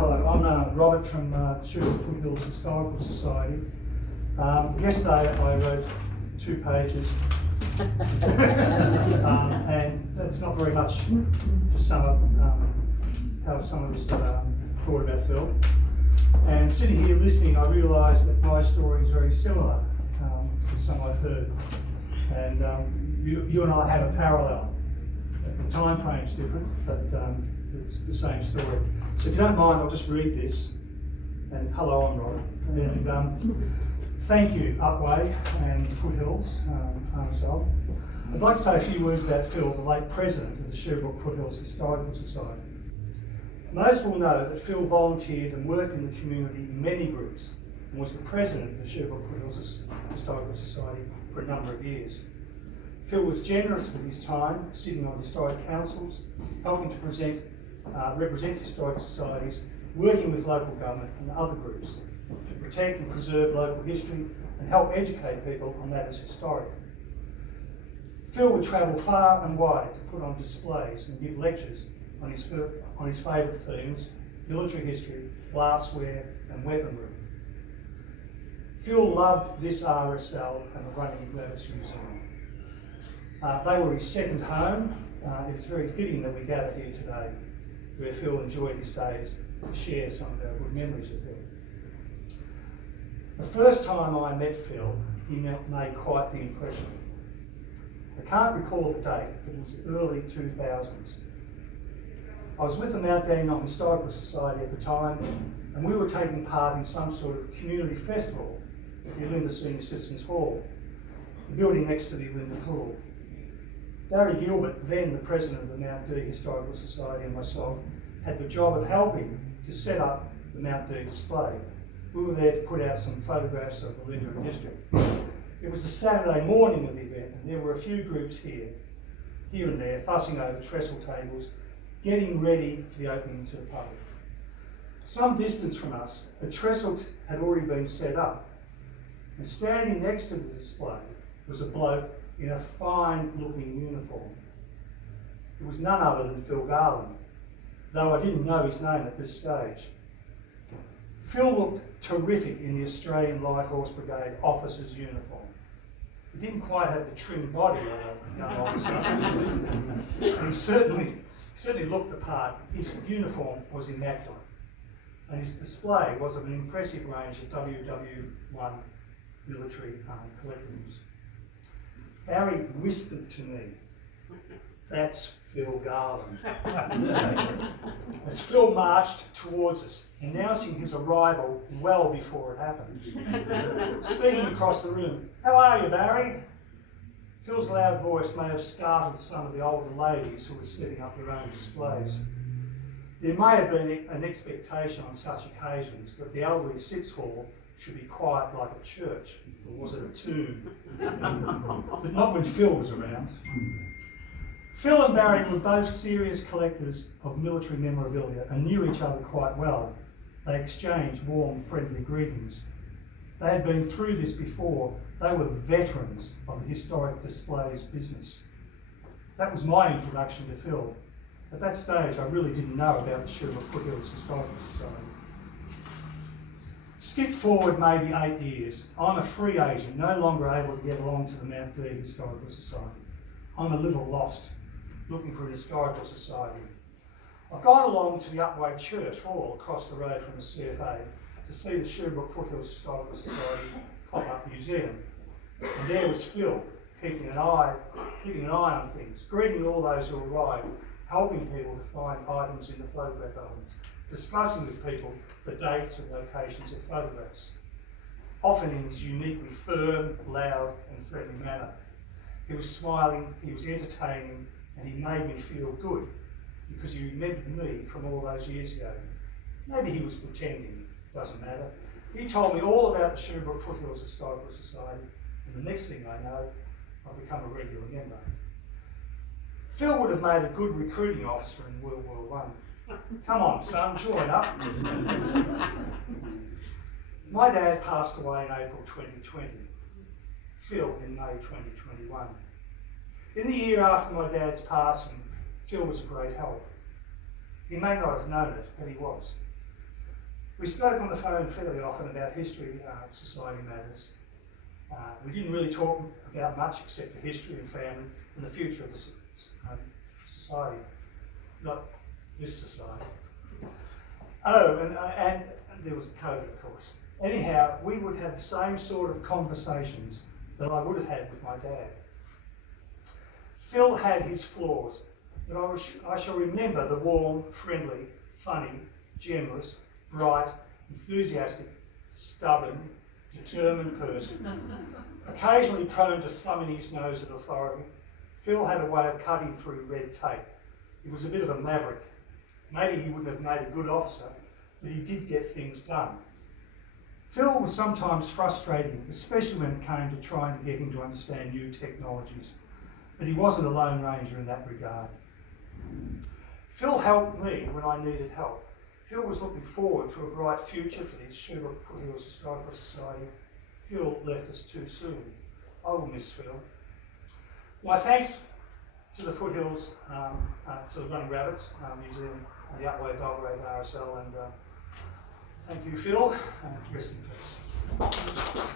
hello. I'm Robert from the Sherwood Foothills Historical Society. Yesterday I wrote 2 pages and that's not very much to sum up how some of us thought about Phil. And sitting here listening, I realised that my story is very similar to some I've heard. And you and I have a parallel. The time frame's different, but it's the same story. So if you don't mind, I'll just read this. And hello, I'm Robert. And thank you, Upwey and Foothills RSL. I'd like to say a few words about Phil, the late president of the Sherwood Foothills Historical Society. Most will know that Phil volunteered and worked in the community in many groups and was the president of the Sherwood Foothills Historical Society for a number of years. Phil was generous with his time, sitting on historic councils, helping to represent historic societies, working with local government and other groups to protect and preserve local history and help educate people on that as historic. Phil would travel far and wide to put on displays and give lectures on his favourite themes: military history, glassware and weaponry. Phil loved this RSL and the running of Levis Museum. They were his second home. It's very fitting that we gather here today where Phil enjoyed his days to share some of our good memories of Phil. The first time I met Phil, he made quite the impression. I can't recall the date, but it was early 2000s. I was with the Mount Dandenong Historical Society at the time, and we were taking part in some sort of community festival at the Olinda Senior Citizens Hall, the building next to the Olinda Pool. Barry Gilbert, then the president of the Mount D Historical Society, and myself had the job of helping to set up the Mount D display. We were there to put out some photographs of the Olinda district. It was a Saturday morning of the event, and there were a few groups here and there, fussing over trestle tables, getting ready for the opening to the public. Some distance from us, a trestle had already been set up, and standing next to the display was a bloke in a fine-looking uniform. It was none other than Phil Garland, though I didn't know his name at this stage. Phil looked terrific in the Australian Light Horse Brigade officer's uniform. He didn't quite have the trim body of a young officer, and he certainly looked the part. His uniform was immaculate, and his display was of an impressive range of WW1 military collectibles. Barry whispered to me, "That's Phil Garland." As Phil marched towards us, announcing his arrival well before it happened. Speaking across the room, "How are you, Barry?" Phil's loud voice may have startled some of the older ladies who were setting up their own displays. There may have been an expectation on such occasions that the elderly sits hall should be quiet like a church, or was it a tomb? But not when Phil was around. Phil and Barry were both serious collectors of military memorabilia and knew each other quite well. They exchanged warm, friendly greetings. They had been through this before. They were veterans of the historic displays business. That was my introduction to Phil. At that stage, I really didn't know about the Sherwood Foothills Historical Society. Skip forward maybe 8 years. I'm a free agent, no longer able to get along to the Mount D Historical Society. I'm a little lost, looking for a historical society. I've gone along to the Upwey Church Hall across the road from the CFA to see the Sherwood Foothills Historical Society pop-up museum. And there was Phil, keeping an eye on things, greeting all those who arrived, helping people to find items in the photograph albums, discussing with people the dates and locations of photographs, often in his uniquely firm, loud and friendly manner. He was smiling, he was entertaining, and he made me feel good because he remembered me from all those years ago. Maybe he was pretending, doesn't matter. He told me all about the Sherwood Foothills Historical Society, and the next thing I know, I've become a regular member. Phil would have made a good recruiting officer in World War I. Come on, son, join up. My dad passed away in April 2020. Phil in May 2021. In the year after my dad's passing, Phil was a great help. He may not have known it, but he was. We spoke on the phone fairly often about history, society matters. We didn't really talk about much except for history and family and the future of the society, not this society. Oh, and there was COVID, of course. Anyhow, we would have the same sort of conversations that I would have had with my dad. Phil had his flaws, but I shall remember the warm, friendly, funny, generous, bright, enthusiastic, stubborn, determined person. Occasionally prone to thumbing his nose at authority, Phil had a way of cutting through red tape. He was a bit of a maverick. Maybe he wouldn't have made a good officer, but he did get things done. Phil was sometimes frustrating, especially when it came to trying to get him to understand new technologies, but he wasn't a lone ranger in that regard. Phil helped me when I needed help. Phil was looking forward to a bright future for the Sherbrooke Foothills Historical Society. Phil left us too soon. I will miss Phil. My thanks to the Foothills, to the Running Rabbits Museum, and the Upwey Belgrave RSL, and thank you, Phil, and rest in peace.